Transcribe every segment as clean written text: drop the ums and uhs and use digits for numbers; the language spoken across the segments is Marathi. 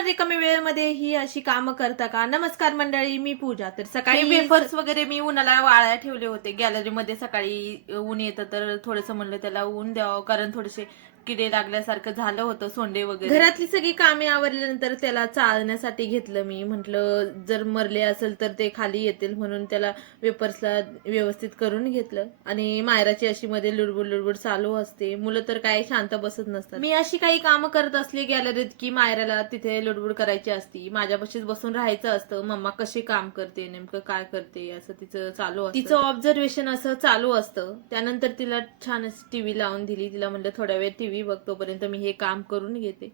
पण रिकाम्या वेळेमध्ये ही अशी कामं करता का? नमस्कार मंडळी, मी पूजा. तर काही सकाळी वेफर्स वगैरे मी उन्हाला वाळायला ठेवले होते. गॅलरीमध्ये सकाळी ऊन येतं तर थोडंसं म्हणलं त्याला ऊन द्यावं, कारण थोडेसे किडे लागल्यासारखं झालं होतं, सोंडे वगैरे. घरातली सगळी कामे आवरल्यानंतर त्याला चालण्यासाठी घेतलं मी. म्हटलं जर मरले असेल तर ते खाली येतील, म्हणून त्याला वेपर्सला व्यवस्थित करून घेतलं. आणि मायराची अशी मध्ये लुडबुड लुडबुड चालू असते. मुलं तर काय शांत बसत नसतात. मी अशी काही कामं करत असली गॅलरीत की मायराला तिथे लुडबुड करायची असती. माझ्यापाशीच बसून राहायचं असतं. मम्मा कशी काम करते, नेमकं काय करते, असं तिचं चालू असतं. तिचं ऑब्झर्वेशन असं चालू असतं. त्यानंतर तिला छान टीव्ही लावून दिली. तिला म्हणलं थोड्या वेळ टीव्ही बघ, तोपर्यंत मी हे काम करून घेते.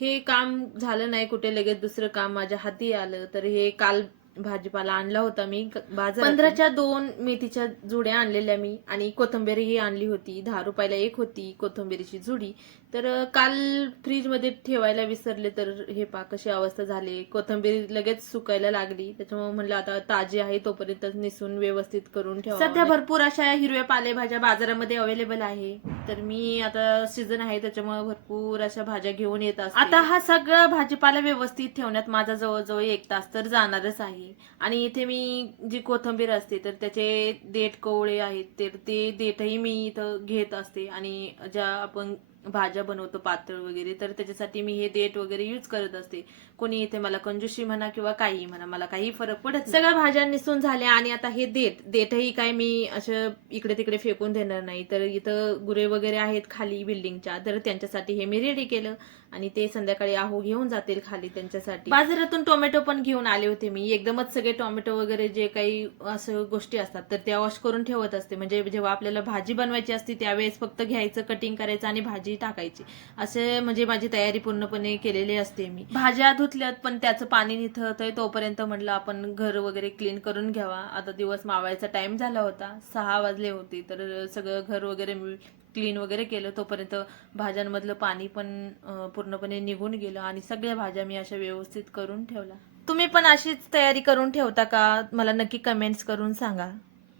हे काम झालं नाही कुठे, लगेच दुसरं काम माझ्या हाती आलं. तर हे काल भाजीपाला आणला होता मी बाजारात. 15च्या 2 मेथीच्या जुड्या आणलेल्या मी, आणि कोथिंबीर ही आणली होती. 10 रुपयाला एक होती कोथिंबीरीची जुडी. तर काल फ्रीज मध्ये ठेवायला विसरले, तर हे पा कशी अवस्था झाली. कोथिंबीर लगेच सुकायला लागली. त्याच्यामुळे म्हणलं आता ताजी आहे तोपर्यंत निसून व्यवस्थित करून ठेवा. सध्या भरपूर अशा हिरव्या पालेभाज्या बाजारामध्ये अवेलेबल आहे. तर मी आता सीझन आहे त्याच्यामुळे भरपूर अशा भाज्या घेऊन येत असते. आता हा सगळा भाजीपाला व्यवस्थित ठेवण्यात माझा जवळजवळ 1 तास तर जाणारच आहे. आणि इथे मी जी कोथिंबीर असते तर त्याचे देठ कोवळे आहेत, तर ते देठही मी इथं घेत असते. आणि ज्या आपण भाज्या बनवतो पातळ वगैरे, तर त्याच्यासाठी मी हे देठ वगैरे यूज करत असते. कोणी इथे मला कंजूशी म्हणा किंवा काही म्हणा, मला काही फरक पडत नाही. सगळ्या भाज्या निसून झाल्या, आणि आता हे देठही काय मी असं इकडे तिकडे फेकून देणार नाही. तर इथं गुरे वगैरे आहेत खाली बिल्डिंगच्या, तर त्यांच्यासाठी हे मी रेडी केलं. आणि ते संध्याकाळी आहो घेऊन जातील खाली त्यांच्यासाठी. बाजारातून टोमॅटो पण घेऊन आले होते मी. एकदमच सगळे टोमॅटो वगैरे जे काही असं गोष्टी असतात तर त्या वॉश करून ठेवत असते. म्हणजे जेव्हा आपल्याला भाजी बनवायची असते त्यावेळेस फक्त घ्यायचं, कटिंग करायचं आणि भाजी टाकायची, असे म्हणजे माझी तयारी पूर्णपणे केलेली असते मी. भाज्या धुतल्यात पण त्याचं पाणी निथळतंय, तोपर्यंत म्हटलं आपण घर वगैरे क्लीन करून घ्यावा. आता दिवस मावळायचा टाइम झाला होता, 6 वाजले होते. तर सगळं घर वगैरे क्लीन वगैरे केलं, तोपर्यंत भाज्यांमधलं पाणी पण पूर्णपणे निघून गेलं. आणि सगळ्या भाज्या मी अशा व्यवस्थित करून ठेवल्या. तुम्ही पण अशीच तयारी करून ठेवता का? मला नक्की कमेंट्स करून सांगा.